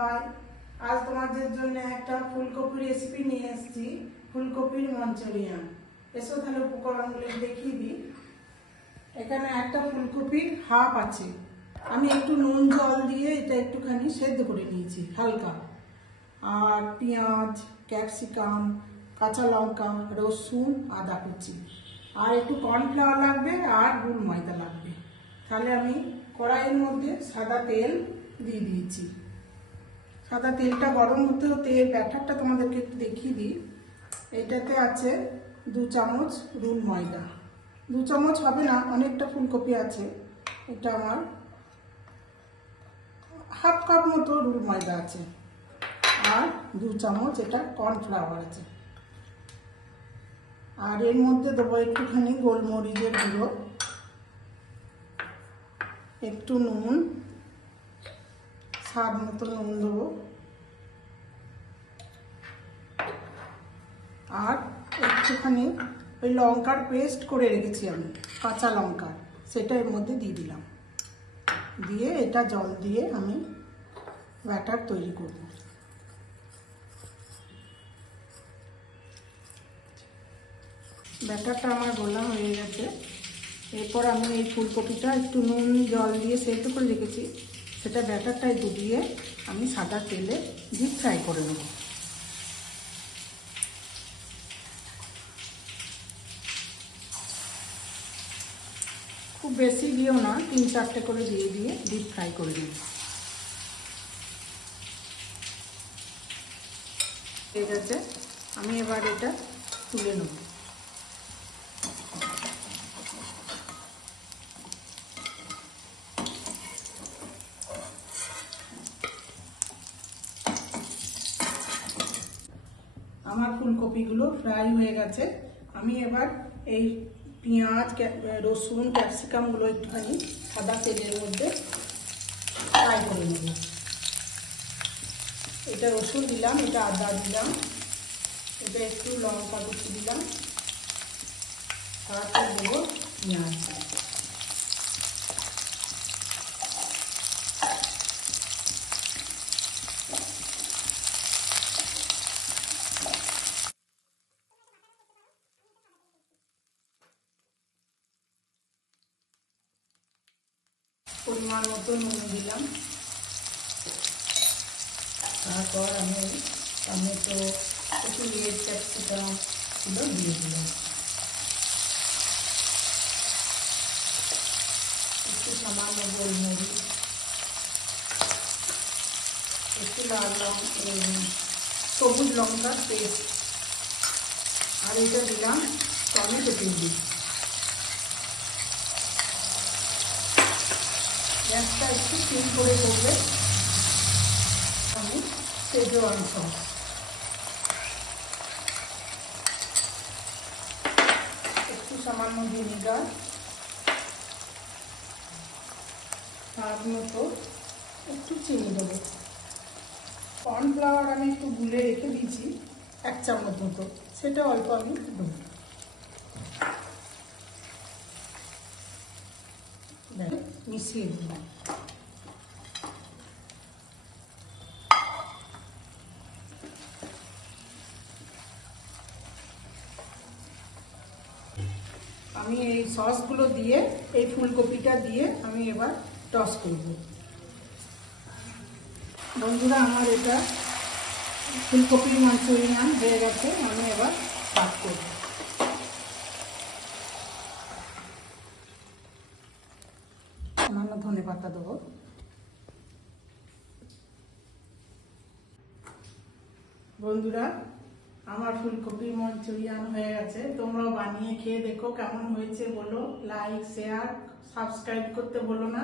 সবাই, আজ তোমাদের জন্য একটা ফুলকপি রেসিপি নিয়ে এসেছি, ফুলকপির মঞ্চুরিয়ান। এসো তাহলে উপকরণগুলো দেখিয়ে দিই। এখানে একটা ফুলকপির হাফ আছে, আমি একটু নুন জল দিয়ে এটা একটুখানি সেদ্ধ করে নিয়েছি হালকা। আর পেঁয়াজ, ক্যাপসিকাম, কাঁচা লঙ্কা, রসুন, আদা কুচি, আর একটু কর্নফ্লাওয়ার লাগবে আর গুড় ময়দা লাগবে। তাহলে আমি কড়াইয়ের মধ্যে সাদা তেল দিয়ে দিয়েছি। সাদা তেলটা গরম হতে হতে ব্যাটারটা তোমাদেরকে একটু দেখিয়ে দিই। এটাতে আছে 2 চামচ রুল ময়দা। 2 চামচ হবে না, অনেকটা ফুলকপি আছে। এটা আমার হাফ কাপ মতো রুল ময়দা আছে, আর 2 চামচ এটা কর্নফ্লাওয়ার আছে। আর এর মধ্যে দেবো একটুখানি গোলমরিচের গুঁড়ো, একটু নুন, স্বাদ মতো নুন দেবো, আর একটুখানি ওই লঙ্কার পেস্ট করে রেখেছি আমি, কাঁচা লঙ্কা, সেটা এর মধ্যে দিয়ে দিলাম। দিয়ে এটা জল দিয়ে আমি ব্যাটার তৈরি করব। ব্যাটারটা আমার গোলা হয়ে গেছে। এরপর আমি এই ফুলকপিটা একটু নুন জল দিয়ে সেদ্ধ করে রেখেছি, সেটা ব্যাটারটায় ডুবিয়ে আমি সাদা তেলে ডিপ ফ্রাই করে নেব। খুব বেশি দিও না, 3-4টে করে দিয়ে ডিপ ফ্রাই করে নেব। ঠিক আছে, আমি এবার এটা তুলে নেব। আমার ফুলকপিগুলো ফ্রাই হয়ে গেছে। আমি এবার এই পেঁয়াজ, রসুন, ক্যাপসিকামগুলো একটুখানি সাদা তেলের মধ্যে ফ্রাই করে নেব। এটা রসুন দিলাম, এটা আদা দিলাম, এটা একটু লঙ্কা কুচি দিলাম, তারপর দেবো পেঁয়াজ। পরিমাণ মতো নুন দিলাম। তারপর আমি টমেটো, একটু রেড ক্যাপসিকামগুলো দিয়ে দিলাম, একটু সামান্য গোলমরিচ, একটু লাল সবুজ লঙ্কার পেস্ট, আর এটা দিলাম টমেটো পিউরি। গ্যাসটা একটু সিম করে করবে। আমি সেজওয়ান সস, একটু সামান্য ভিনিগার, স্বাদ মতো একটু চিনি দেবো। কর্নফ্লাওয়ার আমি একটু গুলে রেখে দিয়েছি 1 চামচ মতো, সেটা অল্প আমি দেবো। মিশিয়ে দিলাম। আমি এই সসগুলো দিয়ে, এই ফুলকপিটা দিয়ে আমি এবার টস করব। বন্ধুরা, আমার এটা ফুলকপির মঞ্চুরিয়ান হয়ে গেছে। আমি এবার সার্ভ করব। সামান্য ধনেপাতা দেবো। বন্ধুরা, আমার ফুলকপির মঞ্চুরিয়ান হয়ে গেছে। তোমরাও বানিয়ে খেয়ে দেখো কেমন হয়েছে বলো। লাইক, শেয়ার, সাবস্ক্রাইব করতে বলো না।